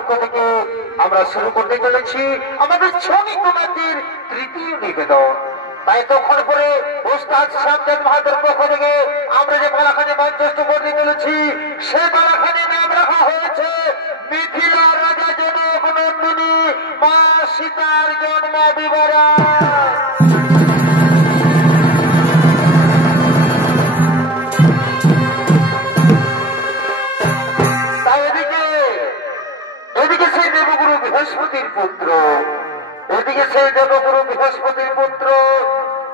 পক্ষ থেকে আমরা শুরু করতে চলেছি আমাদের ছবি কমিটির তৃতীয় নিবেদন। তাই তখন পরে ওস্তাদ শামজাদ বাহাদুর পক্ষ থেকে আমরা যে পালাখানে মঞ্চস্থ করতে চলেছি সেই পালাখানে নাম রাখা হয়েছে মিথিলার রাজা জনক নন্দিনী মা সীতার জন্ম বিবরণ। বৃহস্পতির পুত্র এদিকে সেই দেবগুরু বৃহস্পতির পুত্র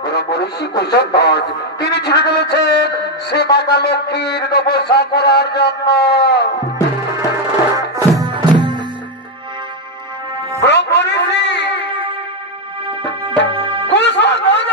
ব্রহ্মঋষি কুশধ্বজ তিনি ছুটে চলেছেন সে মাতা লক্ষ্মীর তপস্যা করার জন্য। ব্রহ্মঋষি কুশধ্বজ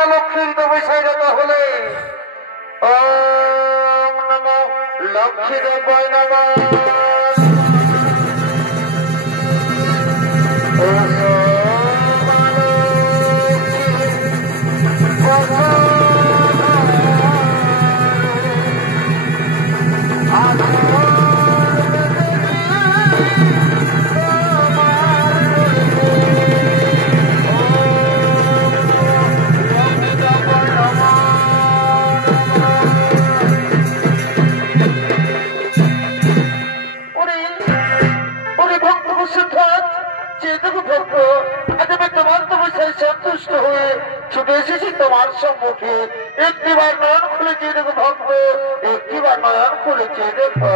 মাতা লক্ষ্মীর তপস্যায় রত হলে ওম নমো লক্ষ্মী দেবায় নমঃ। সন্তুষ্ট হয়ে ছুটে এসেছি তোমার সম্মুখে। একটিবার নয়ন খুলেছে দেখো ভক্ত, একটিবার নয়ন খুলেছে দেখো।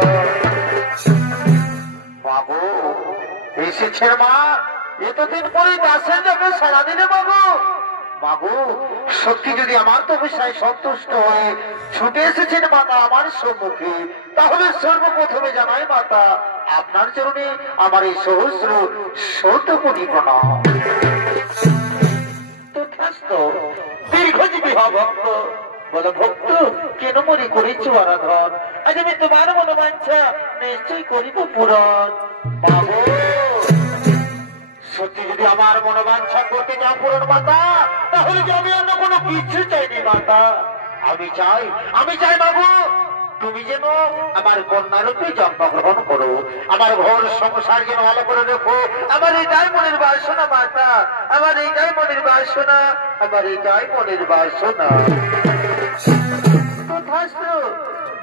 বাবু এসেছেন মা, এতদিন পরে দাসেন যাবে সারাদিনে বাবু। বাবু সত্যি যদি আমার তপস্যায় সন্তুষ্ট হয়ে ছুটে এসেছেন মাতা আমার সম্মুখে, তাহলে সর্বপ্রথমে জানাই মাতা আপনার চরণে আমার এই সহস্র শতকোটি প্রণাম। দীর্ঘজীবী হ ভক্ত। বলো ভক্ত কেন মনে করেছ আরাধন? আজ আমি তোমার মনোবাঞ্ছা নিশ্চয় করিব পূরণ। বাবু সত্যি যদি আমার মনোবাঞ্ছা করতে যাও পূরণ মাতা, তাহলে যে আমি অন্য কোনো কিছু চাইনি মাতা। আমি চাই বাবু তুমি যেন আমার কন্যারূপে জন্মগ্রহণ করো, আমার ঘর সংসার যেন ভালো করে রেখো। আমার এটাই মনের বাসনা মাতা, আমার এটাই মনের বাসনা, আমার এটাই মনের বাসনা।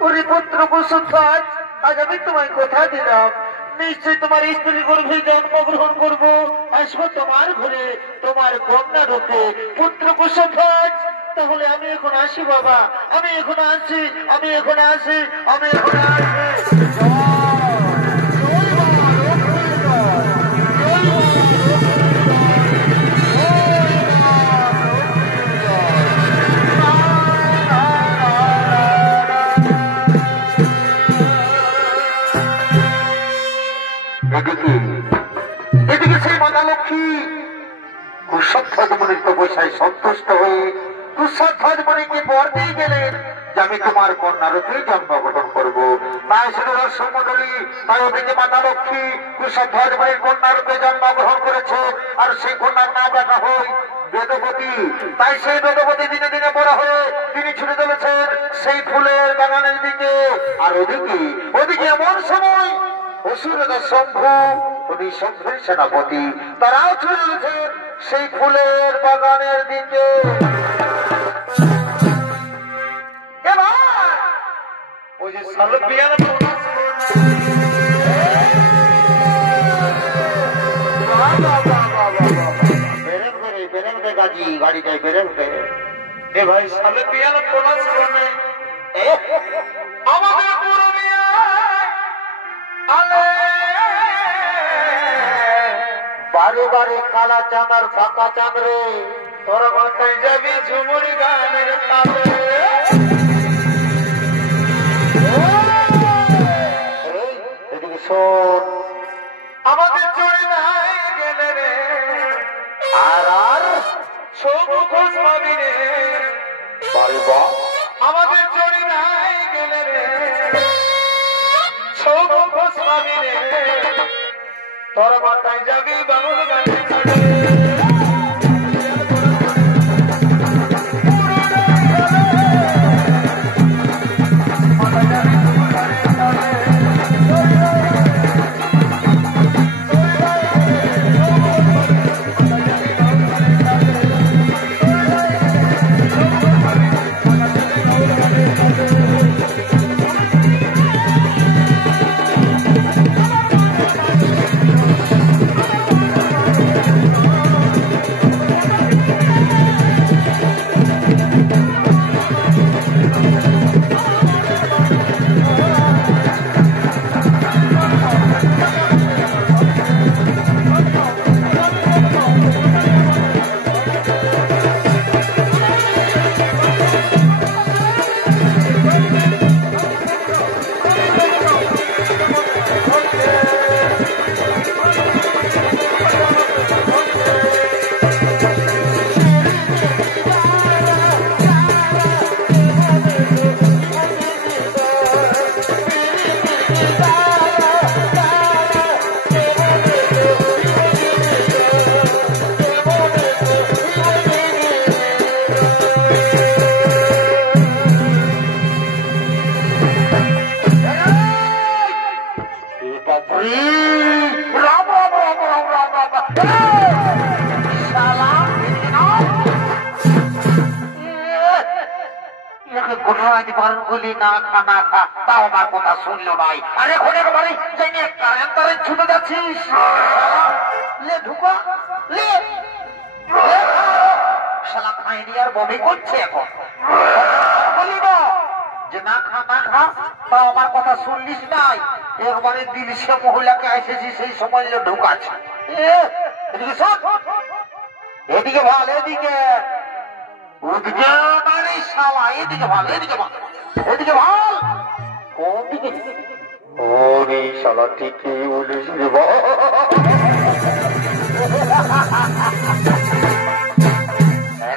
ওরে পুত্র কুসুমধ্বজ, আজ আমি তোমায় কথা দিলাম নিশ্চয় তোমার স্ত্রী গর্ভে জন্মগ্রহণ করবো, আসবো তোমার ঘরে তোমার কন্যা রূপে। পুত্র কুসুমধ্বজ তাহলে আমি এখন আসি বাবা, আমি এখন আসি, আমি এখন আসি, আমি এখন আসি। এদিকে সেই মাতা লক্ষ্মী কুসধ্বজ মনির তপস্যায় সন্তুষ্ট হয়ে কুসধ্বজ মনিকে বর দিয়ে গেলেন যে আমি তোমার কন্যারূপে জন্মগ্রহণ করবো। তাই শুধু রসমণ্ডলী, তাই ওদিকে মাতা লক্ষ্মী কুসধ্বজ মনির কন্যারূপে জন্মগ্রহণ করেছে, আর সেই কন্যার নাম রাখা হয় বেদবতী। তাই সেই বেদবতী দিনে দিনে বড় হয়ে তিনি ছুটে চলেছেন সেই ফুলের বাগানের দিকে। আর ওদিকে এমন সময় অসুরদা শম্ভু, উনি শম্ভুর সেনাপতি, তারাও ছুটে চলেছেন সেই ফুলের বাগানের দিকে। ওই যে সালপিয়ার গাড়ি গাড়িটাই বেরোবে। এ ভাই সালপিয়ার পোলা শুনে আমাদের পুরুলিয়া বারে বারে কালা চাঁদ আর ফাঁকা চাঁদ রে, তোরা বাঁচাই যাবি ঝুমুরি গানের তালে। এদিকে শোন, আমাদের চড়ি নাই গেলে রে, আর সবুজ পাবি রে। আমাদের চড়ি নাই গেলে রে, সবুজ পাবি রে, তোর মাথায় যাবি বাবুর গানে ছাড়ে। কোন রাত বারণ করলি না খা না খা, তাও আমার কথা শুনলো নাই। আরে এখন একবারে যাই নিয়ে কারেন্ট তারে ছুটে যাচ্ছিস। লে ঢুকা লে শালা খাইনি আর বমি করছে এখন। বলি না যে না খা না খা, তাও আমার কথা শুনলিস নাই। একবারে দিল সে মহিলাকে এসেছি সেই সময় ঢুকাচ্ছে। এদিকে শোন, এদিকে ভাল, এদিকে ওদিকে মানে শালা, এদিকে ভাল, এদিকে ভাল, এদিকে ভাল। কোন দিকে? ওরে শালা ঠিকই বলিস রে বাবা।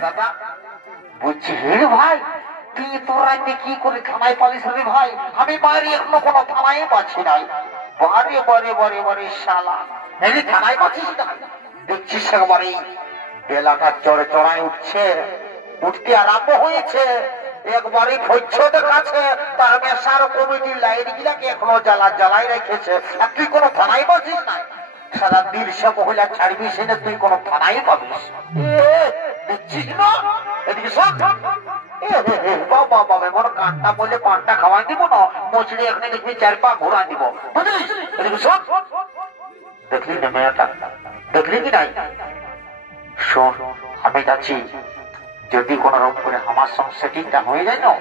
দাদা বলছি হে ভাই, তুই তোর রাতে কি করে থানায় পালিস রে ভাই? আমি বাড়ি এখনো কোনো থানায় পাচ্ছি নাই। বারে বারে বারে বারে শালা এই থানায় পাচ্ছিস না? দেখছিস একবারে বেলাটা চড়ে চড়ায় উঠছে, উঠতে আরম্ভ হয়েছে। একবারে ফৈচ্ছদের কাছে তার মেশার কমিটির লাইট গুলাকে এখনো জ্বালাই রেখেছে। আর তুই কোনো থানায় পাচ্ছিস না? সারা দিন সে মহিলা ছাড়বি সেটা তুই কোনো থানায় পাবিস? দেখছিস না? এদিকে শোন, বাবা বাবা মোর কানটা বলে পানটা খাওয়াই দিব না, মছলি এখানে দেখবি 4 পা ঘোরা দিব, বুঝলিস? এদিকে শোন, দেখলি না মেয়েটা, দেখলি কি নাই? শোন, আমি যাচ্ছি, যদি কোন রকম করে আমার সঙ্গে সেটিংটা হয়ে যায় না,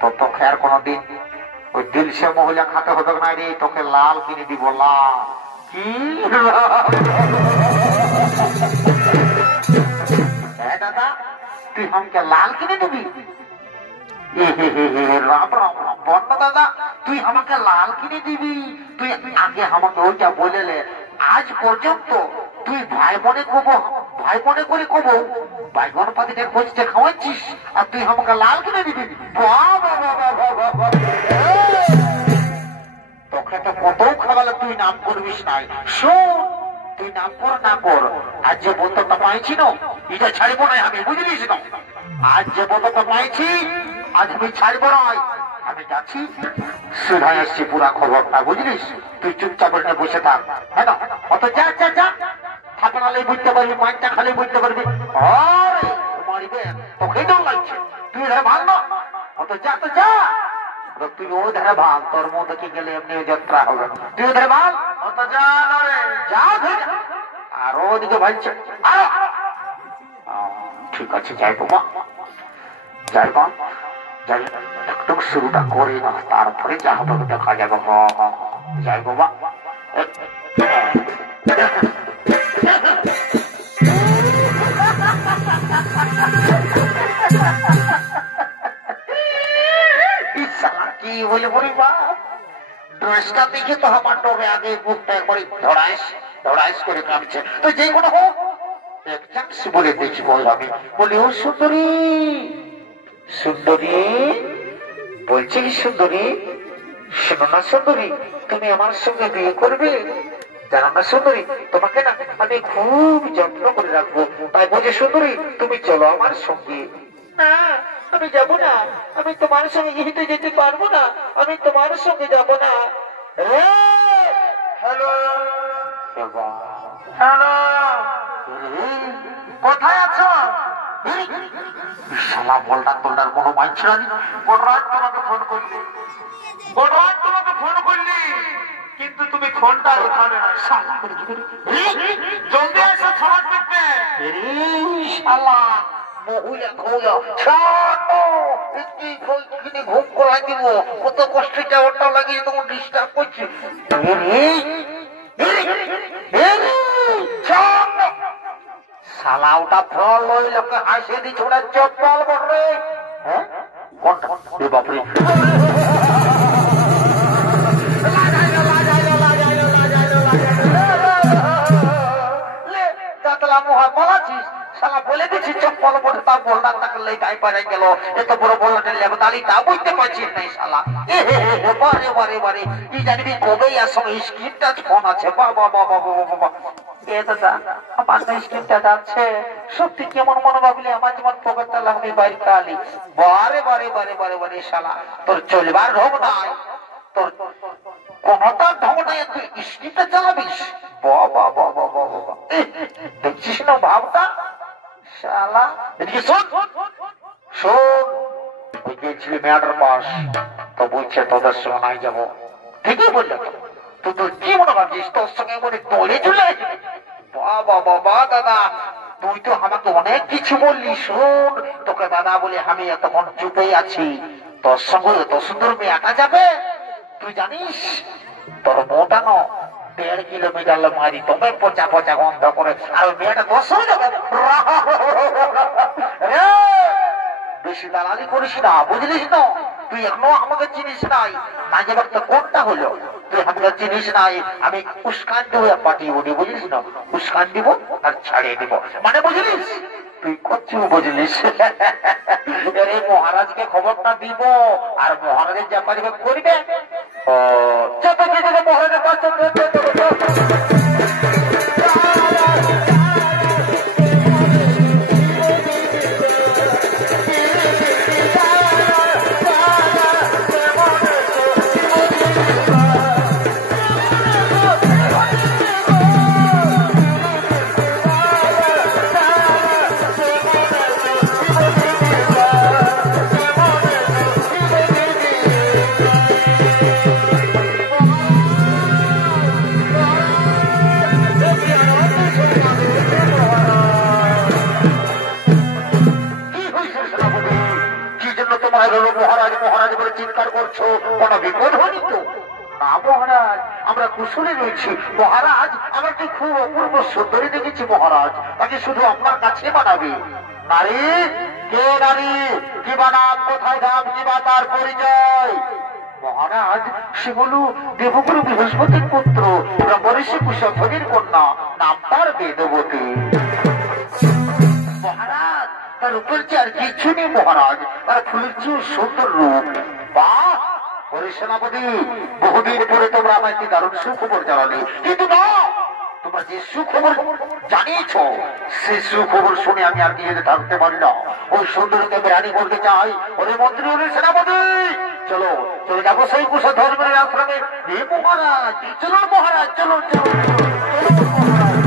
তো তোকে আর কোনদিন ওই দিল সে মহিলা খাতে হবে না রে। তোকে লাল কিনে দিব, লাল। কি দাদা তুই আমাকে লাল কিনে দিবি? রাম রাম রাম, বল না দাদা, তুই আমাকে লাল কিনে দিবি? তুই আগে আমাকে ওইটা বলেলে। আজ পর্যন্ত তুই ভাই মনে করে কব বাইগন পাতিটা খোঁজতে খাওয়াচ্ছিস, আর তুই আমাকে লাল কিনে দিবি? তোকে তো কত খাওয়ালে তুই নাম করবিস নাই। শোন, তুই নাম কর না কর, আজ যে বোতলটা পাইছি না, এটা ছাড়ব না আমি, বুঝলিস না? আজ যে বোতলটা পাইছি আজ আমি ছাড়ব নাই। আমি যাচ্ছি, সুধায় আসছি পুরা খবরটা, বুঝলিস? তুই চুপচাপ বসে থাক। হ্যাঁ না, অত যা যা যা, থাকলে বুঝতে পারবি, মাইনটা খালি বুঝতে পারবি। আরে মারিবে, তোকেই ডর লাগছে। তুই ধরে ভাঙ না, অত যা তো যা। তুই ও ধারে ভাগ, তোর মতো দেখে গেলে এমনি যাত্রা হবে। তুই ধরে ভাগ, অত যা যা ধরে। আর ওদিকে ভাইছে, ঠিক আছে যাই বাবা, যাই বা যাই, একটু শুরুটা করি না, তারপরে যা হবে দেখা যাবে। যাই বাবা। কি বলে বলি বাপ, ড্রেসটা দেখে তো আমার ডোবে আগে বুকটা একবারে ধড়াইস করে কাঁপছে। তো যে কোনো হোক বলে দেখি বল, আমি বলি ও সুন্দরী, সুন্দরী বলছি কি সুন্দরী, শোনো না সুন্দরী, তুমি আমার সঙ্গে বিয়ে করবে? জানো না সুন্দরী, তোমাকে না আমি খুব যত্ন করে রাখবো, তাই বলছি সুন্দরী তুমি চলো আমার সঙ্গে। না আমি যাব না, আমি তোমার সঙ্গে যেহেতু যেতে পারবো না, আমি তোমার সঙ্গে যাব না। হ্যালো হ্যালো, কোথায় আছো? শালা বলটার তোলটার কোনো মানছে না। বড়রাত তোমাকে ফোন করলি, বড়রাত তোমাকে ফোন করলি, কিন্তু তুমি ফোনটা উঠাবে না। শালা জলদি এসো, খাবার পেতে। শালা মহুয়া মহুয়া ঘুম করাই দিব, কত কষ্টে যাওয়াটা লাগিয়ে তোমার ডিস্টার্ব করছি। শালা ওটা ফল ওই লোকে হাসে দিচ্ছে, ওটা চপ্পল বটে। হ্যাঁ বাপরে, পালাচ্ছিস? শালা বলে দিচ্ছি চপ্পল বটে, তা বললাম তাকে তাই পারে গেল। এত বড় বলটা লেবো তালি তা বুঝতে পারছিস নাই শালা। বারে বারে বারে ই জানিবি কবেই আর সঙ্গে স্ক্রিন টাচ ফোন আছে। বাবা বাবা বাবা, এ দাদা আমার স্ক্রিন টাচ আছে, সত্যি কেমন মনে ভাবলি আমার যেমন পকেটটা লাগবে বাইরে কালি। বারে বারে বারে বারে বারে শালা তোর চলবার ঢোক নাই, তোর কোনটা ঢোক নাই, তুই স্ক্রিনটা চালাবিস? বাবা বাবা বাবা, দেখছিস না ভাবটা? শালা এদিকে শোন শোন, ওই গেছিলি মেয়াটার পাশ, তো বলছে তোদের সঙ্গে নাই যাবো। ঠিকই বললে তো, তুই কি মনে ভাবছিস তোর সঙ্গে মনে দলে চলে আসবে? বাবা বাবা দাদা, তুই তো আমাকে অনেক কিছু বললি। শোন, তোকে দাদা বলে আমি এতক্ষণ চুপেই আছি। তোর সঙ্গে এত সুন্দর মেয়েটা যাবে? তুই জানিস তোর মোটা ন 1.5 কিলোমিটার মারি তোকে পচা পচা গন্ধ করে, আর মেয়েটা তোর সঙ্গে যাবে। বেশি দালালি করিস না, বুঝলিস না? তুই এখনো আমাকে চিনিস নাই। না যাবার তো কোনটা হলো? তুই আমাকে চিনিস নাই। আমি উস্কান দিব, পাঠিয়ে উঠি, বুঝলিস না? উস্কান দিব আর ছাড়িয়ে দিব, মানে বুঝলিস? তুই করছিস, বুঝলিস? এই মহারাজকে খবরটা দিব, আর মহারাজের যা পারিবে করবে। মহারাজের কাছে মহারাজ মহারাজ বলে চিৎকার করছো, কোনো বিপদ হয়নি তো? না মহারাজ, আমরা কুশলে রয়েছি। মহারাজ, আমরা কি খুব অপূর্ব সুন্দরী দেখেছি মহারাজ, তাকে শুধু আপনার কাছে বানাবে। নারী কে? নারী কি বানাম, কোথায় দাম, কি বা তার পরিচয়? মহারাজ, সেগুলো দেবগুরু বৃহস্পতির পুত্র, ব্রহ্মঋষি কুশধ্বনির কন্যা, নাম তার বেদবতী। মহারাজ, তার উপর যে আর কিছু নেই মহারাজ, তার ফুলের চেয়ে সুন্দর রূপ। বাহ সেনাপতি, বহুদিন পরে তোমরা আমার একটি দারুণ সুখবর জানালে, কিন্তু না, তোমরা যে সুখবর জানিয়েছ সে সুখবর শুনে আমি আর নিজেকে থাকতে পারি না। ওই সুন্দরীকে রানী করতে চাই। ওরে মন্ত্রী, ওরে সেনাপতি, চলো চলে যাবো সেই কুশধ্বনির আশ্রমে। মহারাজ চলো, মহারাজ চলো চলো চলো মহারাজ।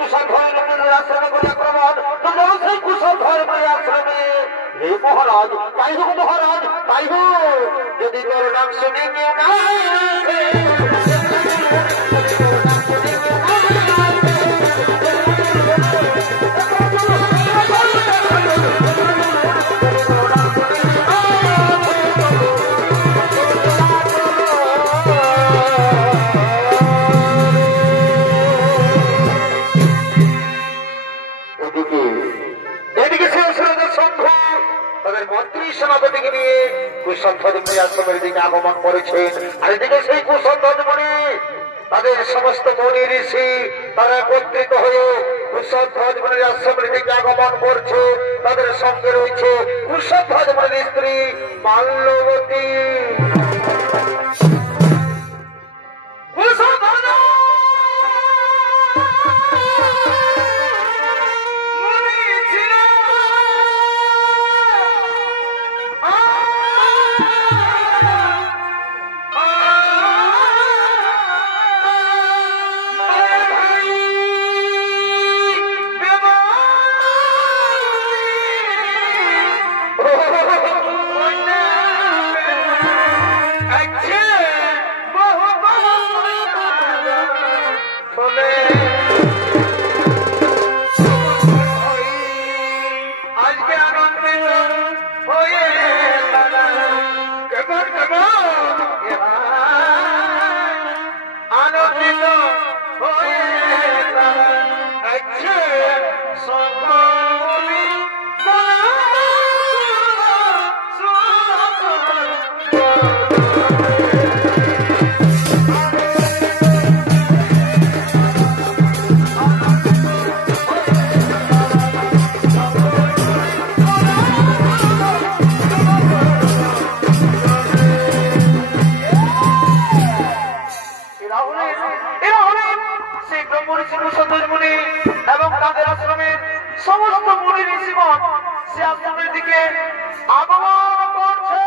কুশল ধর্মের আশ্রমে করে আক্রমণ তোমরা সেই কুশল ধর্মের আশ্রমে হে মহারাজ তাই হোক মহারাজ তাই হোক যদি তোর নাম শুনে কেউ না সভাপতিকে নিয়ে কুসন্থদেবী আশ্রমের দিকে আগমন করেছেন আর এদিকে সেই কুসন্থদেবী তাদের সমস্ত মনি ঋষি তারা একত্রিত হয়ে কুসন্থদেবীর আশ্রমের দিকে আগমন করছে তাদের সঙ্গে রয়েছে কুসন্থদেবীর স্ত্রী মাল্যবতী এবং তাদের আশ্রমের সমস্ত মুনি ঋষিগণ সে আশ্রমের দিকে আগমন করছে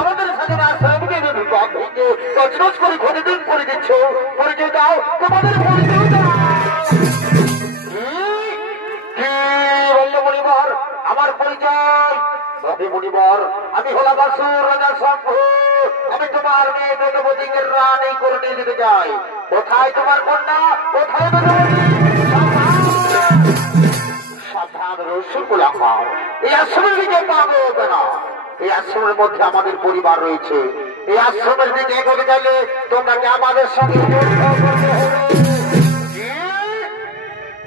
আমাদের সাজনা সবকে বিপদ ভেঙে তছনছ করে ক্ষতিদিন করে দিচ্ছ। পরিচয় দাও, তোমাদের পরিচয় দাও। মণিবর, আমার পরিচয় মণিবর, আমি হলাম আসুর রাজা শম্ভু। আমি তোমার মেয়ে বেগবতীকে রানী করে নিয়ে যেতে চাই। কোথায় তোমার কন্যা, কোথায় সাবধান রসুল গোলাম। এই আশ্রমের দিকে পাবে হবে না। এই আশ্রমের মধ্যে আমাদের পরিবার রয়েছে। এই আশ্রমের দিকে এগোতে গেলে তোমরা আমাদের সঙ্গে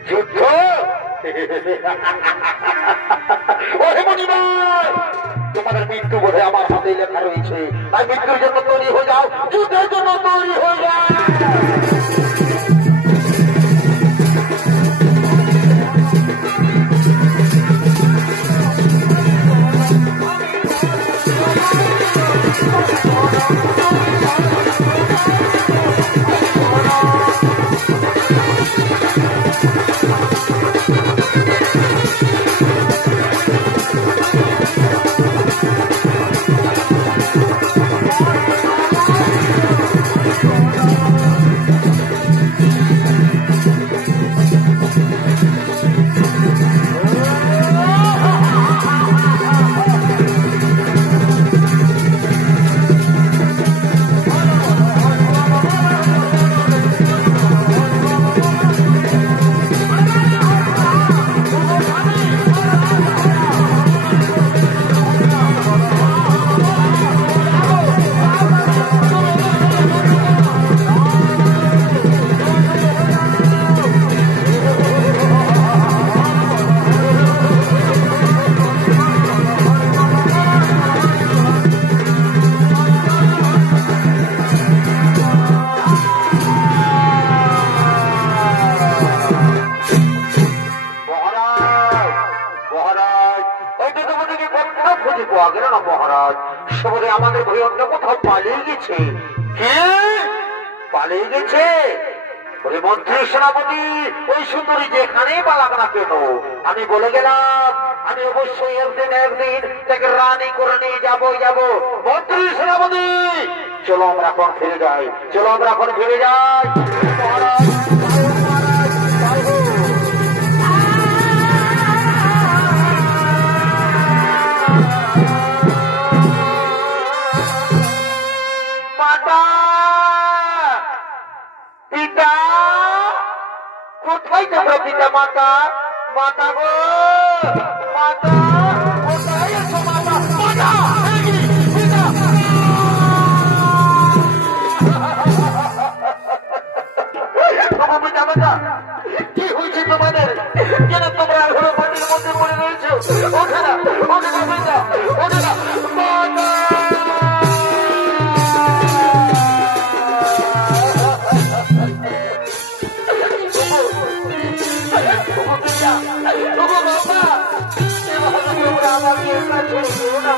যুদ্ধ। তোমাদের মৃত্যু বোধহয় আমার হাতে লেখা রয়েছে। তাই মৃত্যুর জন্য তৈরি হয়ে যাও, যুদ্ধের জন্য তৈরি হয়ে যাও। আমাদের ভয় অন্য কোথাও পালিয়ে গেছে। পালিয়ে গেছে মন্ত্রী সেনাপতি। ওই সুন্দরী যেখানে পালাক না কেন, আমি বলে গেলাম আমি অবশ্যই একদিন তাকে রানী করে নিয়ে যাবো। মন্ত্রী সেনাপতি, চলো আমরা এখন ফিরে যাই, চলো আমরা এখন ফিরে যাই। পিতা, কোথায় তোমরা পিতা? মাতা, মাতা গো, মাতা কোথায় আছো? মাতা, মাতা, পিতা। পিতা মাতা, কি হয়েছে তোমাদের? কেন তোমরা এখনো মাটির মধ্যে পড়ে রয়েছো? ওঠে না, ওঠে না পিতা, ওঠে না।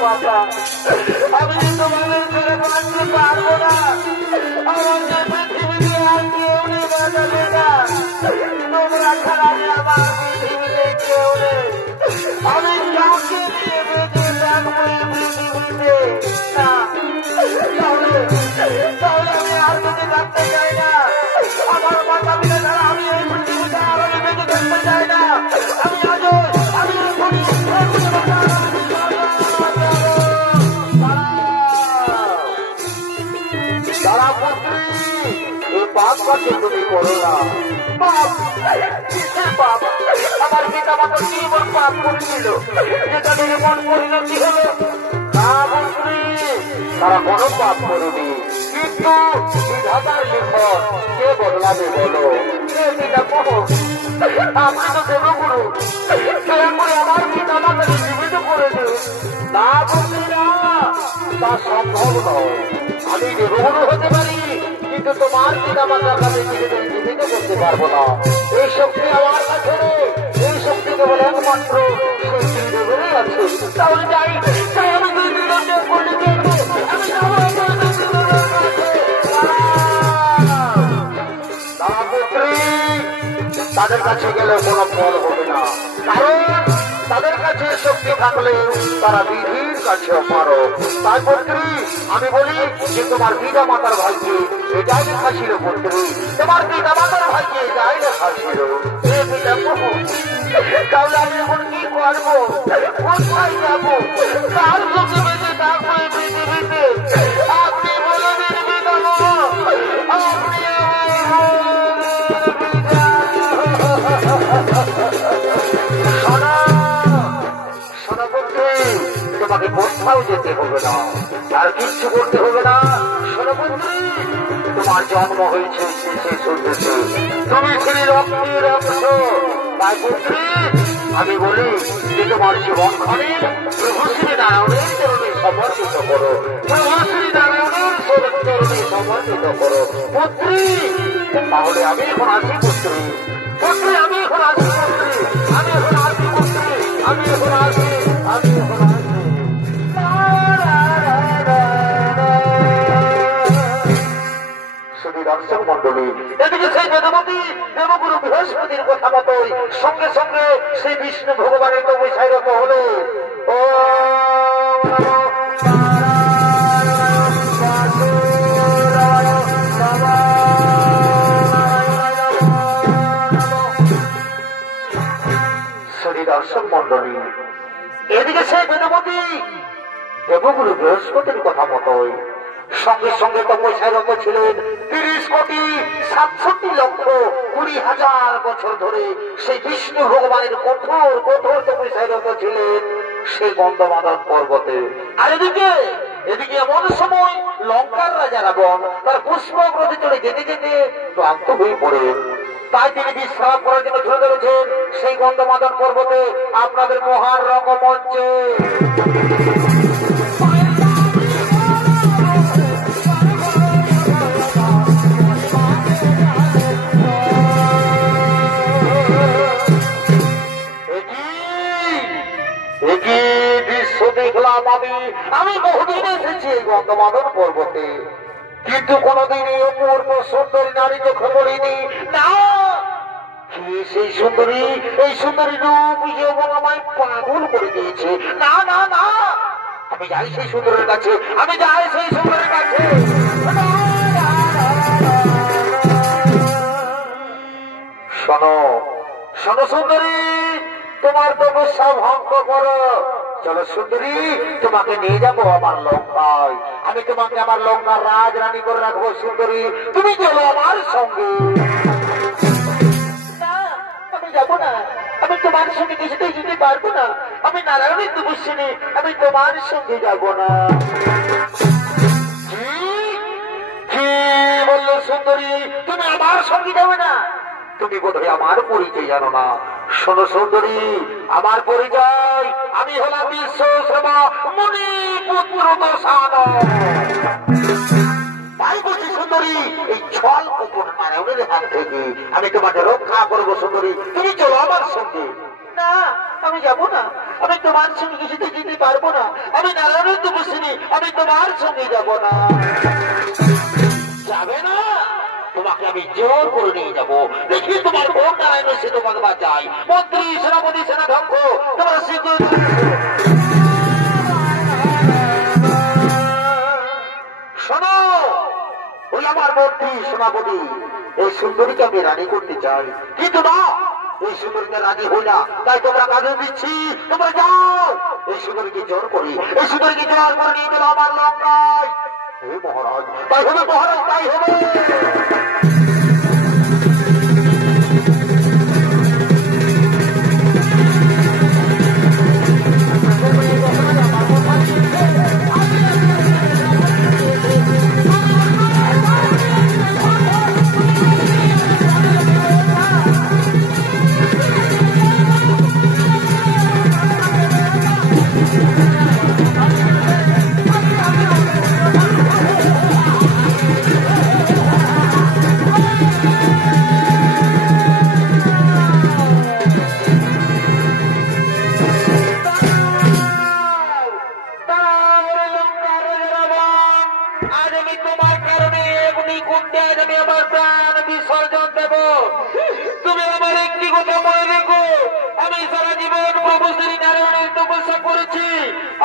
মাতা, আমি তোমাদের ছেড়ে বাঁচতে পারবো না। আমার যে পৃথিবীতে আর কেউ নেই বাঁচাবে না। তোমরা ছাড়া আমার পৃথিবীতে কেউ নেই। আমি কাউকে দিয়ে বেঁচে থাকবো এই পৃথিবীতে না। তাহলে আমি আর বেঁচে থাকতে চাই না। আমার মাতা পিতা ছাড়া আমি এই পৃথিবীতে আর আমি বেঁচে থাকতে চাই না। আমি আজও আমি তারা পুত্রী, এই পাপ কাজে তুমি করো না। পাপ, আমার পিতা মাতা কি এমন পাপ করেছিল যেটা থেকে মন পরিণতি হলো? না পুত্রী, তারা কোনো পাপ করেনি, কিন্তু বিধাতার লিখন কে বদলাবে বলো? পিতা কহ, আপনি তো দেবগুরু, দয়া করে আমার পিতা মাতাকে জীবিত করে দিন। না পুত্রী না, তা সম্ভব নয়। আমি দেবগুরু হতে পারি, কিন্তু তোমার পিতা মাতার কাছে নিজেদের জীবিত করতে পারবো না। এই শক্তি আমার কাছে নেই, এই শক্তি কেবল একমাত্র সেই দেবেরই আছে। তাহলে যাই, তাই আমি দুই দিনের পড়ে দেখবো। আমি তাদের কাছে গেলে কোনো ফল হবে না, কারণ তাদের কাছে শক্তি থাকলে তারা বিধির কাছেও পারো। তাই পুত্রী আমি বলি যে তোমার পিতা মাতার ভাগ্যে এটাই লেখা ছিল পুত্রী, তোমার পিতা মাতার ভাগ্যে এটাই লেখা ছিল। তাহলে আমি এখন কি করবো, কোথায় যাবো, কার চোখে বেঁচে থাকবো এই পৃথিবীতে? আপনি বলে দিন পিতা মা, আপনি তোমাকে কোথাও যেতে হবে না, আর কিচ্ছু করতে হবে না। সোনাপুত্রী তোমার জন্ম হয়েছে শেষে শুনতেছে, তুমি ছিলে রক্তের অংশ। তাই পুত্রী আমি বলি যে তোমার জীবনখানে প্রভু শ্রী নারায়ণের চরণে সমর্পিত করো, প্রভু শ্রী নারায়ণের চরণে সমর্পিত করো পুত্রী। তাহলে আমি এখন আসি পুত্রী, পুত্রী আমি এখন আসি পুত্রী, আমি এখন আসি পুত্রী, আমি এখন আসি, আমি এখন আসি। দর্শক মন্ডলী এদিকে সেই বেদমতী দেবগুরু বৃহস্পতির কথা মতোই সঙ্গে সঙ্গে সেই বিষ্ণু ভগবানের তো বৈশাইরত হলে ও দর্শক মন্ডলী এদিকে সেই বেদমতী দেবগুরু বৃহস্পতির কথা মতোই সঙ্গে সঙ্গে তপস্যারত ছিলেন 30,67,20,000 বছর ধরে সেই বিষ্ণু ভগবানের কঠোর কঠোর তপস্যারত ছিলেন সেই গন্ধমাদন পর্বতে। আর এদিকে এমন সময় লঙ্কার রাজা রাবণ তার পুষ্পক রথে চড়ে যেতে যেতে ক্লান্ত হয়ে পড়ে, তাই তিনি বিশ্রাম করার জন্য চলে চলেছেন সেই গন্ধমাদন পর্বতে আপনাদের মহান রঙ্গমঞ্চে। দেখলাম আমি বহুদিন এসেছি এই গন্ধমাদন পর্বতে, কিন্তু কোনদিন এই অপূর্ব সুন্দরী নারী চোখে পড়িনি। না সেই সুন্দরী, এই সুন্দরী রূপ যৌবন আমায় পাগল করে দিয়েছে। না না না আমি যাই সেই সুন্দরের কাছে, আমি যাই সেই সুন্দরের কাছে। শোনো শোনো সুন্দরী, তোমার তপস্যা ভঙ্গ করো। চলো সুন্দরী, তোমাকে নিয়ে যাবো আমার লঙ্কায়, আমি তোমাকে আমার লঙ্কার রাজরানী করে রাখবো। সুন্দরী তুমি চলো আমার সঙ্গে। না আমি যাবো না, আমি তোমার সঙ্গে কিছুতেই যেতে পারবো না, আমি নারায়ণের তপস্বিনী, আমি তোমার সঙ্গে যাবো না। কি বললো সুন্দরী, তুমি আমার সঙ্গে যাবে না? তুমি বোধহয় আমার পরিচয় জানো না। শোনো সুন্দরী, আমার পরিচয়, আমি হলাম বিশ্ব সেবা মুনি পুত্র দশান। তাই বলছি সুন্দরী, এই ছল কপট নারায়ণের হাত থেকে আমি তোমাকে রক্ষা করবো। সুন্দরী তুমি চলো আমার সঙ্গে। না আমি যাবো না, আমি তোমার সঙ্গে কিছুতে যেতে পারবো না, আমি নারায়ণের তপস্বিনী, আমি তোমার সঙ্গে যাবো না। যাবে না? তোমাকে আমি জোর করে নিয়ে যাবো, দেখি তোমার ওম নারায়ণের সে তোমার বাঁচাই। মন্ত্রী সেনাপতি সেনাধ্যক্ষ তোমার শীঘ্র। শোনো ওই আমার মন্ত্রী সেনাপতি, এই সুন্দরীকে আমি রানী করতে চাই, কিন্তু না এই সুন্দরীকে রানী হই না, তাই তোমরা কাজে দিচ্ছি, তোমরা যাও এই সুন্দরীকে জোর করি, এই সুন্দরীকে জোর করে নিয়ে গেল আমার লঙ্কায়। হে মহারাজ, তাই হবে মহারাজ, তাই হবে।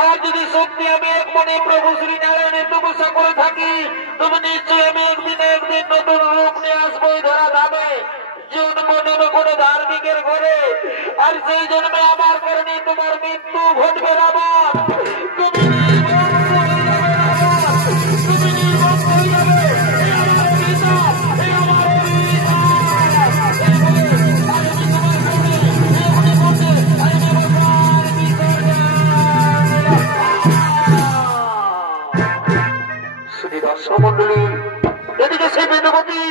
আর যদি সত্যি আমি এক মনে প্রভু শ্রী নারায়ণের তপস্যা করে থাকি, তবে নিশ্চয়ই আমি একদিন নতুন রূপ নিয়ে আসবো ধরা ধামে, জন্ম নেব কোনো ধার্মিকের ঘরে। আর সেই জন্মে আমার কারণে তোমার মৃত্যু ঘটবে রাবণ। তুমি মন্ডলী, এদিকে সে বেদবতী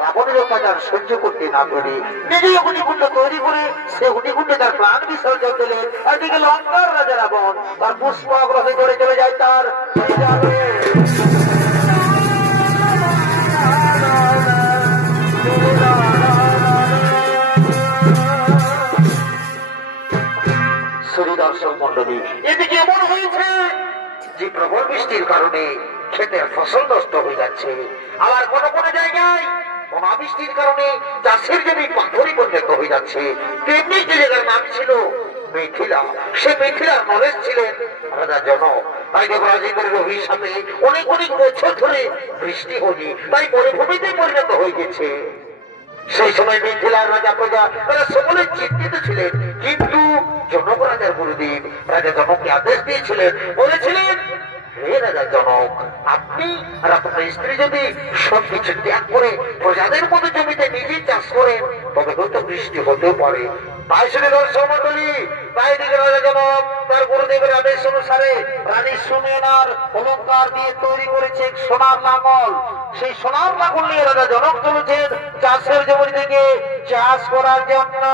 রাবণের অত্যাচার সহ্য করতে না পেরে নিজে অগ্নিকুণ্ড তৈরি করে সে অগ্নিকুণ্ডে তার প্রাণ বিসর্জন দিলেন। এদিকে লঙ্কার রাজা রাবণ তার পুষ্পাগ্রহে করে চলে যায় তার দর্শক মন্ডলী। এদিকে এমন হয়েছে যে প্রবল বৃষ্টির কারণে ক্ষেতের ফসল নষ্ট হয়ে যাচ্ছে। আবার কোন কোন জায়গায় অনাবৃষ্টির কারণে চাষের জমি পাথরে পরিণত হয়ে যাচ্ছে। তেমনি যে জায়গার নাম ছিল মিথিলা, সে মিথিলার নলেজ ছিলেন রাজা জনক। তাই রাজেন্দ্রের অভিশাপে অনেক বছর ধরে বৃষ্টি হয়নি, তাই মরুভূমিতে পরিণত হয়ে গেছে। সেই সময় মিথিলার রাজা প্রজা তারা সকলে চিন্তিত ছিলেন, কিন্তু জনক রাজার গুরুদেব রাজা জনককে আদেশ দিয়েছিলেন, বলেছিলেন, হে রাজা জনক, আপনি আর আপনার স্ত্রী যদি সবকিছু ত্যাগ করে প্রজাদের মতো জমিতে নিজে চাষ করেন, তবে হয়তো বৃষ্টি হতেও পারে। তাই শুনে দর্শক মন্ডলী, তাই দিকে রাজা জনক তার গুরুদেবের আদেশ অনুসারে রানী সুমেনার অলঙ্কার দিয়ে তৈরি করেছে এক সোনার লাঙল। সেই সোনার লাঙল নিয়ে রাজা জনক চলেছেন চাষের জমি থেকে চাষ করার জন্য।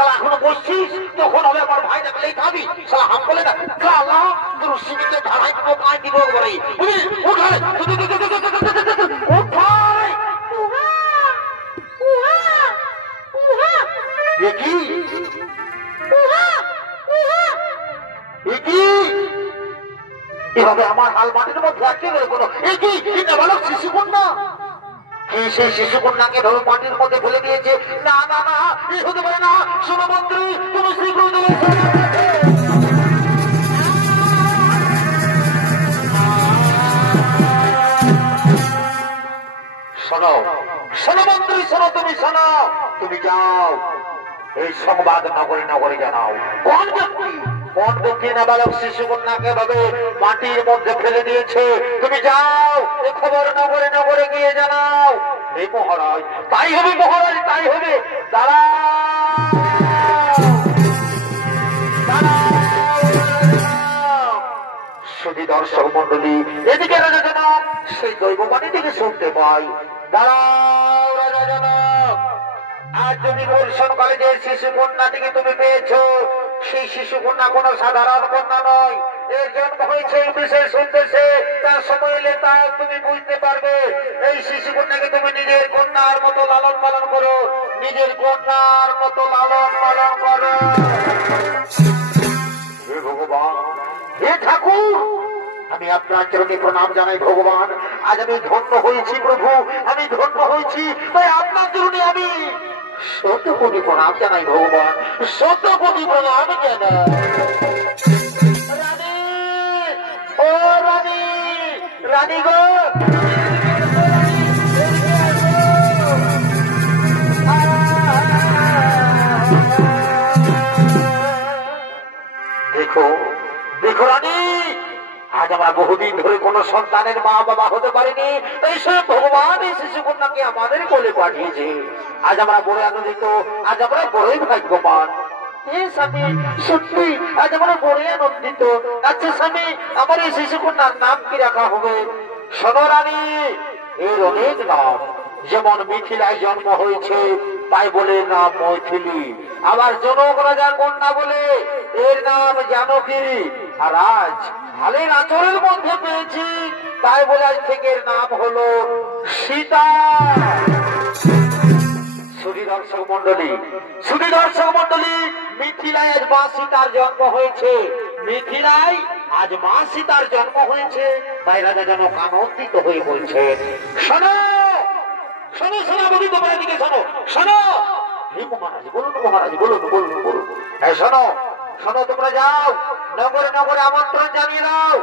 শালা এখনো বসছিস, তখন হবে আমার ভাই দেখলেই খাবি। শালা হাম বলে না কালা তোর সিঁড়িতে ধারাই দিব, পাই দিব করে উঠায় উঠায়। এভাবে আমার হাল মাটির মধ্যে আটকে গেল কোনো নাবালক শিশু কন্যা। সেই শিশু কন্যাকে ধরো মাটির মধ্যে ফেলে দিয়েছে। না না না, এই হতে পারে না। শোনো মন্ত্রী, তুমি শীঘ্র শোনো শোনো মন্ত্রী, শোনো তুমি শোনো, তুমি যাও এই সংবাদ নগরে নগরে জানাও। কোন ব্যক্তি নাবালক শিশু কন্যাকে ভাবে মাটির মধ্যে ফেলে দিয়েছে, তুমি যাও এই খবর নগরে নগরে গিয়ে জানাও। এই মহারাজ, তাই হবে মহারাজ, তাই হবে। দাঁড়াও শুধু দর্শক মন্ডলী, এদিকে রাজা জনক সেই দৈববাণী থেকে শুনতে পাই। দাঁড়াও রাজা জনক, আজ তুমি বর্ষণ কলেজের শিশু কন্যাটিকে তুমি পেয়েছো। সেই শিশু কন্যা কোন সাধারণ কন্যা নয়, এর জন্ম হয়েছে এই বিষয় শুনতেছে। তার সময় এলে তা তুমি বুঝতে পারবে। এই শিশু কন্যাকে তুমি নিজের কন্যার মতো লালন পালন করো, নিজের কন্যার মতো লালন পালন করো। হে ভগবান, হে ঠাকুর, আমি আপনার চরণে প্রণাম জানাই ভগবান। আজ আমি ধন্য হয়েছি প্রভু, আমি ধন্য হয়েছি। তাই আপনার চরণে আমি শত কোটি প্রণাম জানাই ভগবান, শত কোটি প্রণাম জানাই। রানী, ও রানী, রানী গো, দেখো দেখো রানী, আজ আমরা বহুদিন ধরে কোন সন্তানের মা বাবা হতে পারিনি। তাই সে ভগবান এই শিশু কন্যাকে আমাদের কোলে পাঠিয়েছে। আজ আমরা বড় আনন্দিত, আজ আমরা বড়ই ভাগ্যবান। স্বামী, সত্যি আজ আমরা বড়ই আনন্দিত। আচ্ছা স্বামী, আমার এই শিশু কন্যার নাম কি রাখা হবে? শোনো রানী, এর অনেক নাম। যেমন মিথিলায় জন্ম হয়েছে তাই বলে নাম মৈথিলী, আবার জনক রাজার কন্যা বলে এর নাম জানকী। আর আজ হালের আচরের মধ্যে পেয়েছি তাই বলে আজ থেকে এর নাম হলো সীতা। সুধী দর্শক মন্ডলী, সুধী দর্শক মন্ডলী, মিথিলায় আজ মা সীতার জন্ম হয়েছে। মিথিলায় আজ মা সীতার জন্ম হয়েছে, তাই রাজা জনক আনন্দিত হয়ে বলছে। শোনো শোনো সেনাপতি, তোমার দিকে শোনো শোনো। হে মহারাজ বলুন, মহারাজ বলুন বলুন বলুন। শোনো শোনো, তোমরা যাও নগরে নগরে আমন্ত্রণ জানিয়ে দাও।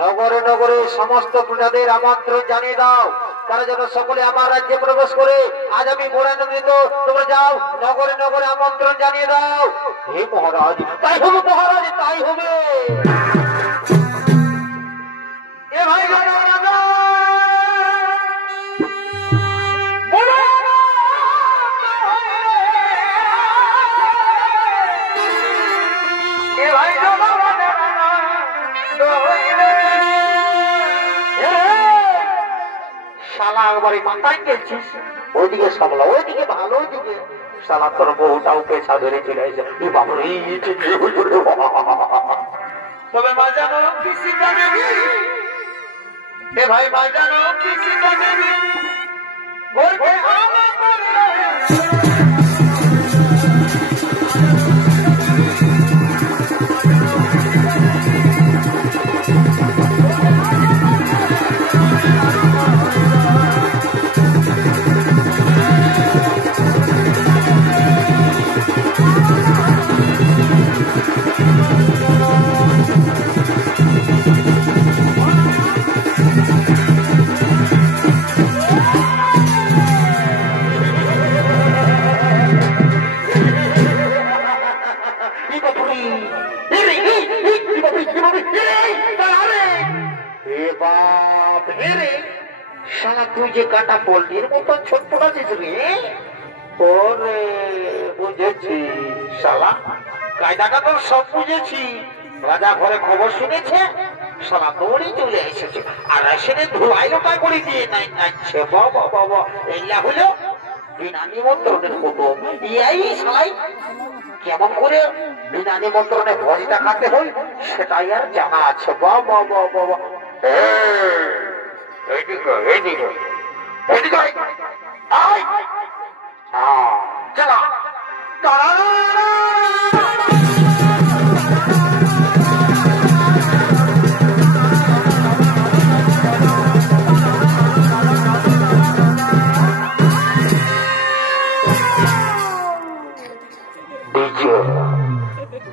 নগরে নগরে সমস্ত প্রজাদের আমন্ত্রণ জানিয়ে দাও, তারা যেন সকলে আমার রাজ্যে প্রবেশ করে। আজ আমি বড় আনন্দিত। তোমরা যাও নগরে নগরে আমন্ত্রণ জানিয়ে দাও। হে মহারাজ, তাই হবে মহারাজ, তাই হবে। এ ভাই মাথায় গেছিস, ওইদিকে সামলা, ওইদিকে ভালো, ওইদিকে সালা তোর বউটাও পেশা ধরে চলে আসে। তবে মা জানো কি সীতা দেবী, এ ভাই মা জানো কি সীতা দেবী বলবে তুই যে কাটা পোল্ট্রির মতন ছোট্ট আছিস রে। ওরে বুঝেছি শালা, কায়দাটা তো সব বুঝেছি। রাজা ঘরে খবর শুনেছে, শালা দৌড়ি চলে এসেছে আর এসে ধোয়াই লোকায় করে দিয়ে নাই নাচছে। বাবা বাবা, এইলা হলো বিনা নিমন্ত্রণের কুটুম। ইয়াই শালাই কেমন করে বিনা নিমন্ত্রণে ভোজটা খাতে হয় সেটাই আর জানা আছে। বাবা বাবা বাবা, এইদিকে এইদিকে এইদিকে আয়, চলা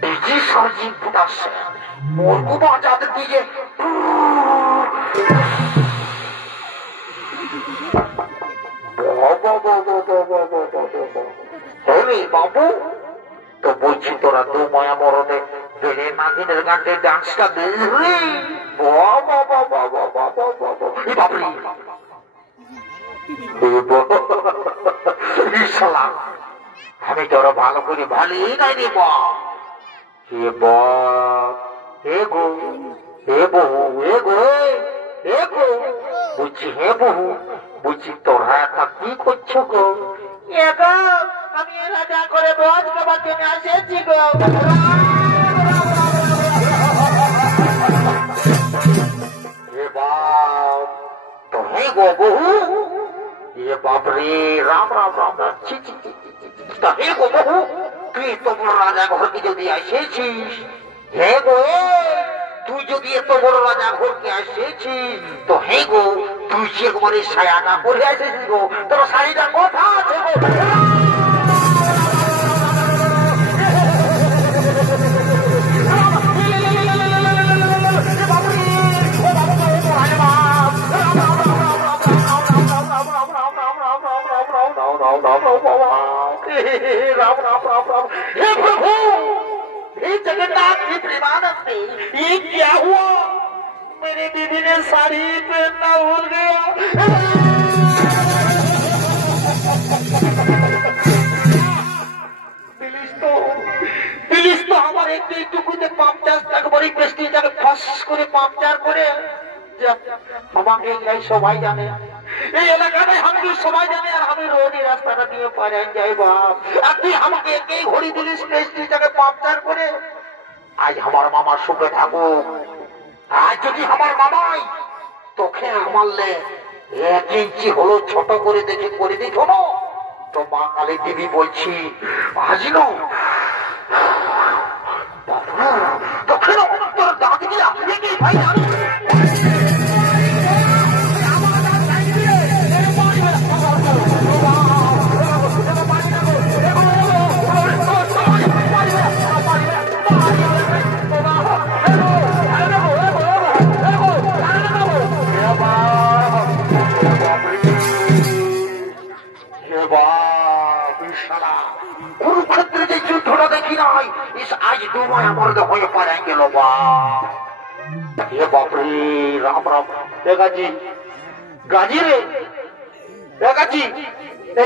ডিজি সরজিৎ প্রোডাকশন মুরগু বাজাতে দিয়ে বাবু তো বলছি তোরা দু মায়া মরদে বেড়ে নাগিনের গানটা ডান্সটা দেখবি। আমি তোরা ভালো করে ভালোই নাই রে বা বুঝছি হে বহু বুঝছি তোরা একটা কি করছো গো? আমি রাজা করে বজ খাবার জন্য আসেছি গো। তো হে গো বহু, ये बाप रे राम राम राम राम ছি ছি ছি হে গো বহু, তুই তো বড় রাজা ঘরকে যদি আসেছিস, হে গো তুই যদি এত বড় রাজা ঘরকে আসেছিস তো হে গো তুই যে একবারে সায়াটা পরে আসেছিস গো, তোর শাড়িটা কোথা আছে গো? राम राम राम राम, हे प्रभु, हे जगन्नाथ, हे प्रेमानंद, ये क्या हुआ? मेरी बीबी ने साड़ी पहनना भूल गया। पुलिस तो हमारे टुकुते पापचार तक बड़ी प्रेस्टीज तक फंस करे पापचार करे আমাকে এই সবাই জানে, এই এলাকায় আমি সবাই জানে, আর আমি রোজ রাস্তাটা দিয়ে পারে যাই বাপ, আর তুই আমাকে এই ঘড়ি দিলিস প্রেস্টিজটাকে পাপচার করে। আজ আমার মামার সুখে থাকো, আজ যদি আমার মামাই তোকে মারলে 1 ইঞ্চি হলো ছোট করে দেখে করে দিত না তো মা কালী দেবী বলছি আজ নো তোকে তোর দাদিকে আপনি কি ভাই কুরুক্ষেত্রে যে যুদ্ধটা দেখি নাই আজ দুমায় আমার হয়ে পারে গেল বাপরে রাম রাম। গাজি গাজি রে গাজি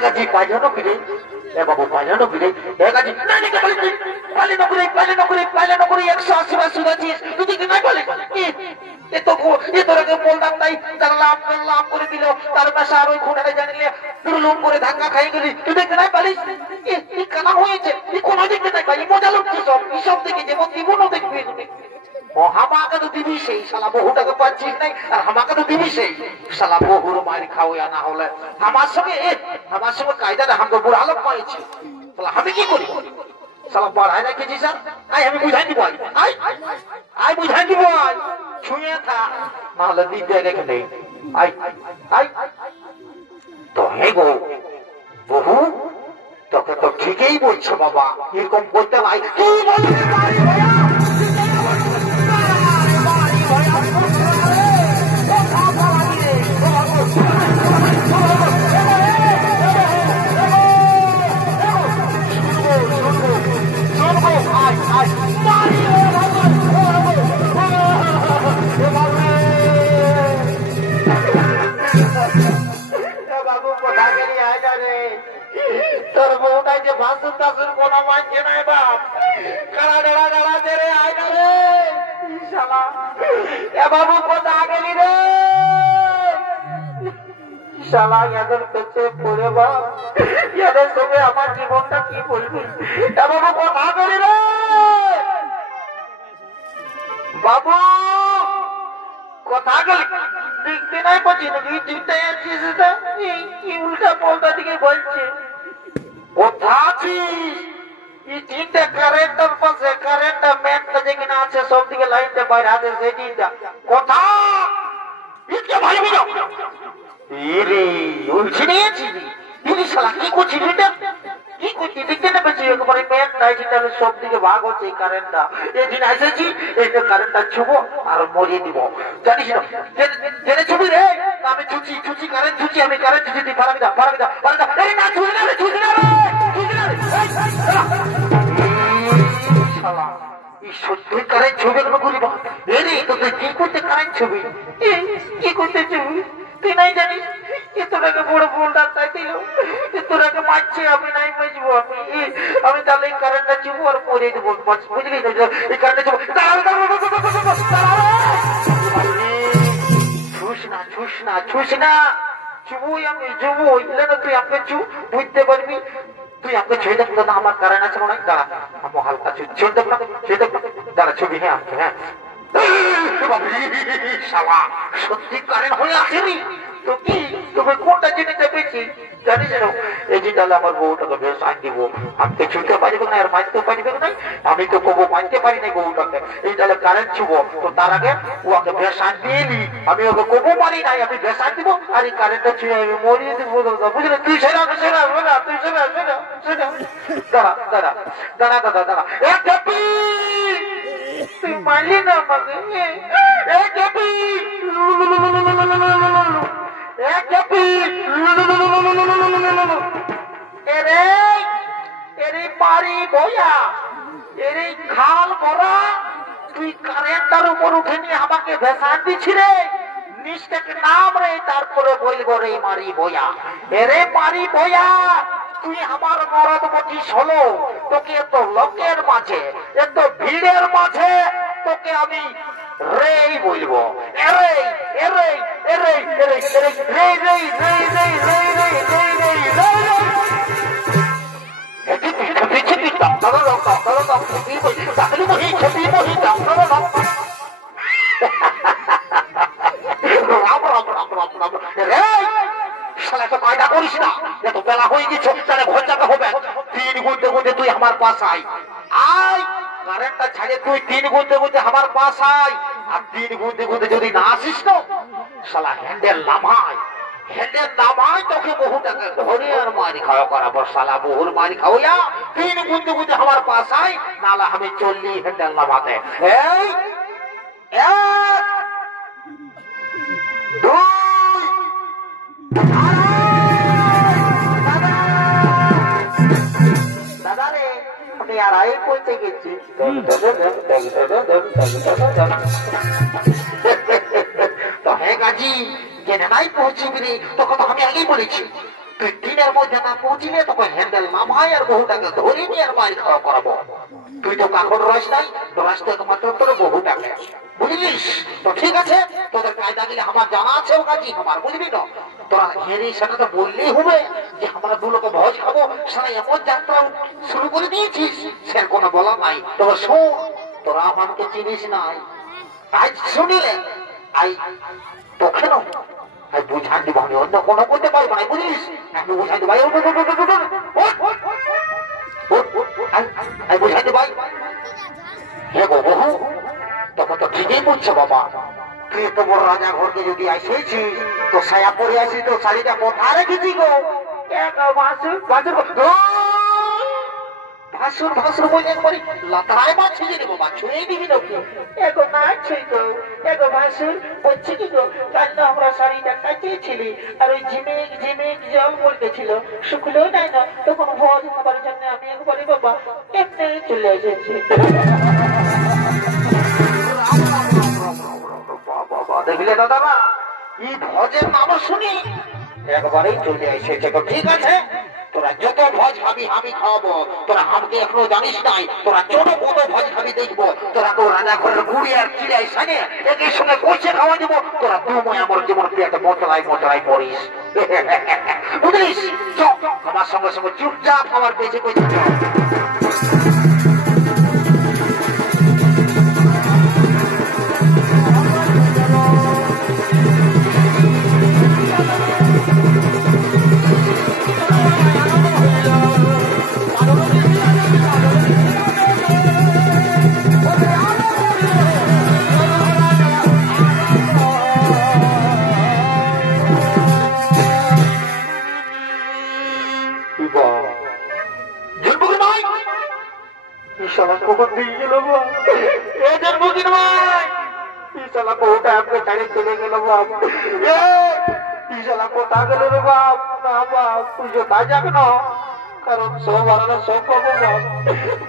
গাজি পাইজানো ফিরে বাবু পাইজানো ফিরে গাজি পালে নকরে 180 বার শুনেছিস তুই কি নাই বলে এ তোরাকে বলতাম নাই লাভ করে দিল তার পাশে আর ওই খুঁটাটা জানিলে লুম করে ধাক্কা খাই গেলি তুই দেখতে নাই পারিস কানা হয়েছে কোনো দেখতে নাই পারি মজা লাগছে সব দেখে যে জীবনও দেখবি হামাকে তো দিবি সেই শালা বহুটাকে পাচ্ছিস নাই আর হামাকে তো দিবি সেই শালা বহুর মার খাও না হলে আমার সঙ্গে কায়দা না আমাকে বুড়া আলোক পাইছি আমি কি করি শালা পড়ায় রেখেছি স্যার আমি বুঝাই দিব আই বুঝাই দিব ছুঁয়ে থা নাহলে দিতে রেখে নেই তো হে গো বহু তোকে তো ঠিকই বলছো বাবা এরকম করতে ভাই তোর বউটাই যে ভাসুর টাসুর কোনো মানছে নাই বাপ কারা ডেলা দে রে আয় না রে শালা এ বাবু কোথা গেলি রে শালা ইয়াদের পেছে পড়ে বাপ, ইয়াদের সঙ্গে আমার জীবনটা কি বলবি? বাবু কথা করি রে বাবু, কথা বলি দেখতে নাই পাচ্ছি নাকি? চিন্তায় আছিস কি উল্টা পাল্টা দিকে বলছে? কোথা আছিস? এই তিনটা কারেন্টের পাশে কারেন্টটা ম্যানটা যেখানে আছে সব দিকে লাইনটা বাইরে আছে সেই তিনটা কোথা? কি করছিস কি করছিস? দেখতে না পেয়েছি একবারে ম্যান নাই সব দিকে ভাগ হচ্ছে এই কারেন্টটা। এদিন এসেছি এই কারেন্টটা ছুবো আর মরিয়ে দিব, জানিস না? জেনে ছবি রে আমি ছুচি ছুচি কারেন্ট ছুচি, আমি কারেন্ট ছুচি দিই। ফারাক দা ফারাক দা ফারাক দা, এই না ছুচি না রে ছুচি না রে ছুচি না রে। শালা এই সত্যি কারেন্ট ছবি কোনো করি বা এরে তো তুই কি করতে কারেন্ট ছবি? কি করতে ছবি তুই নাই জানিস? তোরাকে বড় ভুলটা তাই দিল, তোরাকে মারছে আমি নাই বুঝবো। আমি তাহলে এই কারেন্টটা চুবো আর পরে দেবো, বুঝলি? এই কারেন্টটা চুবো। ছুস না ছুস না ছুস না, চুবুই আমি চুবো। না তুই আমাকে চু, বুঝতে পারবি? তুই আমাকে ছুঁয়ে দেখ না আমার কারেন্ট আছে মনে হয়। দাঁড়া আমি হালকা ছুঁয়ে দেখ না, ছুঁয়ে দেখ না। দাঁড়া ছবি হ্যাঁ আমাকে হ্যাঁ। শালা সত্যি কারেন্ট হয়ে আসেনি তো কি? তুমি কোনটা জেনে পেয়েছি জানিস না? এই যে তাহলে আমার বউটাকে বেশ আইন দিব। আমি তো ছুটতে পারবে না আর মানতেও পারবে না। আমি তো কবো মানতে পারি না বউটাকে। এই তাহলে কারেন্ট ছুবো তো তার আগে ওকে বেশ আইন দিয়ে নি। আমি ওকে কবো মানি নাই, আমি বেশ আইন দিব আর এই কারেন্টটা ছুঁয়ে আমি মরিয়ে দিব। বুঝলে? তুই সেরা সেরা সেরা তুই সেরা সেরা সেরা। দাঁড়া দাঁড়া দাঁড়া দাদা দাঁড়া। তুই মানলি না আমাকে? খাল ভরা তুই কারেন্টার উপর উঠে নিয়ে আমাকে ভেসান দিচ্ছি রে। নিচটাকে নাম রে, তারপরে বলবো রে মারি বয়া। এরে মারি বয়া, তুই আমার মরদ বটিস হলো। তোকে এত লোকের মাঝে এত ভিড়ের মাঝে তোকে আমি রেই বলবো। এরে এরে এরে এরে এরে রে রে রে রে রে রে রে রে রে। করিস না, এত বেলা হয়ে গেছে তাহলে ঘর যাতে হবে। 3 গুনতে গুনতে তুই আমার পাশ আয়। আয় কারেন্টটা ছাড়ে তুই 3 গুনতে গুনতে আমার পাশ আয়। আর 3 গুনতে গুনতে যদি না আসিস তো শালা হ্যান্ডেল নামায়, হ্যান্ডেল নামায় তোকে বহুটাকে ধরে আর মারি খাওয়া করাবো। শালা বহুর মারি খাওয়া 3 গুনতে গুনতে আমার পাশ আয়, নালা আমি চললি হ্যান্ডেল নামাতে। এই 1 2 দাদা রে আমি আর আই পৌঁছে গেছি। তো হ্যাঁ গাজি জেনে নাই পৌঁছবি রে, তখন আমি আগেই বলেছি তুই 3 মধ্যে না পৌঁছিলে তখন হ্যান্ডেল নামাই আর বহুটাকে ধরে নিয়ে আর মারি খাওয়া করাবো। তুই তো কাকড় রস নাই, রস তো একমাত্র তোর বহুটাকে, বুঝলিস? তো ঠিক আছে, তোদের কায়দা গেলে আমার জানা আছে ও কাজী আমার, বুঝলি না? তোরা হেরে সেটা তো বললেই হবে যে আমরা 2 লোক ভোজ খাবো। সারা এমন যাত্রা শুরু করে দিয়েছিস সে কোনো বলা নাই। তবে শোন, তোরা আমাকে চিনিস নাই, আজ শুনিলে আই তোকে না আই বুঝান দিব। আমি অন্য কোনো করতে পারবো না, বুঝলিস? আমি বুঝাই দেবো, বুঝাই দেবো। হে গো বহু, তখন তো ঠিকই বুঝছো বাবা। তুই এত বড় রাজা ঘরকে যদি আসেছিস তো ছায়া পরে আসিস তো শাড়িটা কোথায় রেখেছি গো? ভাসুর ভাসুর বলে একবারে লাতারায় মাছ ছিঁড়ে দেবো, মাছ ছুঁয়ে দিবি নাকি? এগো না ছুঁই গো, এগো ভাসুর বলছি কি গো, কাল না আমরা শাড়িটা কাটিয়েছিলি আর ওই ঝিমিক ঝিমিক জল পড়তেছিল, শুকলেও নাই না। তখন ভোজ খাবার জন্য আমি একবারে বাবা এমনি চলে এসেছি। দেখলে দাদা না এই ভোজের নাম শুনি একবারেই চলে এসেছে। তো ঠিক আছে, তোরা যত ভোজ খাবি আমি খাওয়াবো। তোরা আমাকে এখনো জানিস নাই, তোরা ছোট বড় ভোজ খাবি দেখবো। তোরা তো রাজা ঘরের গুড়ি আর চিড়াই সানে একই সঙ্গে কষে খাওয়া দেবো। তোরা তুমি আমার জীবন পেটে মশলাই মশলাই পড়িস। বুঝলিস? চল আমার সঙ্গে সঙ্গে চুপচাপ আমার বেঁচে বেঁচে চল। কখন দিয়ে গেল জন্মদিন ভাই কোটা আমাকে ছাড়ে চলে গেল বাপ। কোথা গেল রে বাপ? না বাপ তুই যে তাই যাবে না, কারণ সব হারালে সব পাবো বাপ,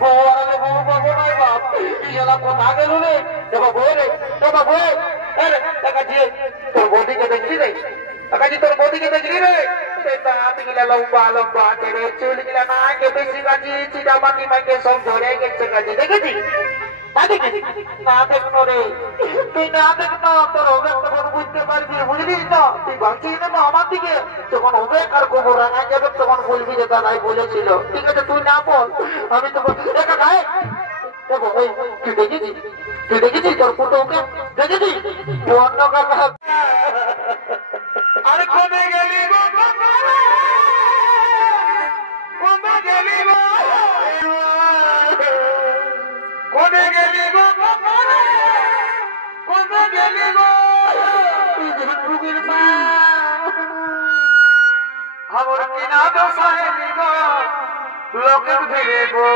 বউ হারালে বউ পাবো নয় বাপ। ইশালা কোথা গেল রে? দেখো বউ রে, দেখো বউ দেখাচ্ছি তোর বৌদিকে দেখলি রে, দেখাচ্ছি তোর বৌদিকে দেখলি রে। লম্বা লম্বা টেনে চুল গিলা না বেশি গাছি চিটা পাতি মাকে সব ধরে গেছে গাছি দেখেছি না দেখনো রে, তুই না দেখনো তোর হবে তখন বুঝতে পারবি, বুঝলিস না? তুই ভাবছিস না আমার দিকে, যখন হবে আর গোবর রাঙা যাবে তখন বলবি যে দাদাই বলেছিল। ঠিক আছে তুই না বল, আমি তো দেখা গায়ে দেখো তুই দেখেছিস, তুই দেখেছিস তোর কুটোকে দেখেছিস অন্য কথা। আর কবে গেলি কোনে গেলি গো, কোনে গেলি গো রুগীর মা, আমার কিনা দোষায় গো লোকের ভিড়ে গো।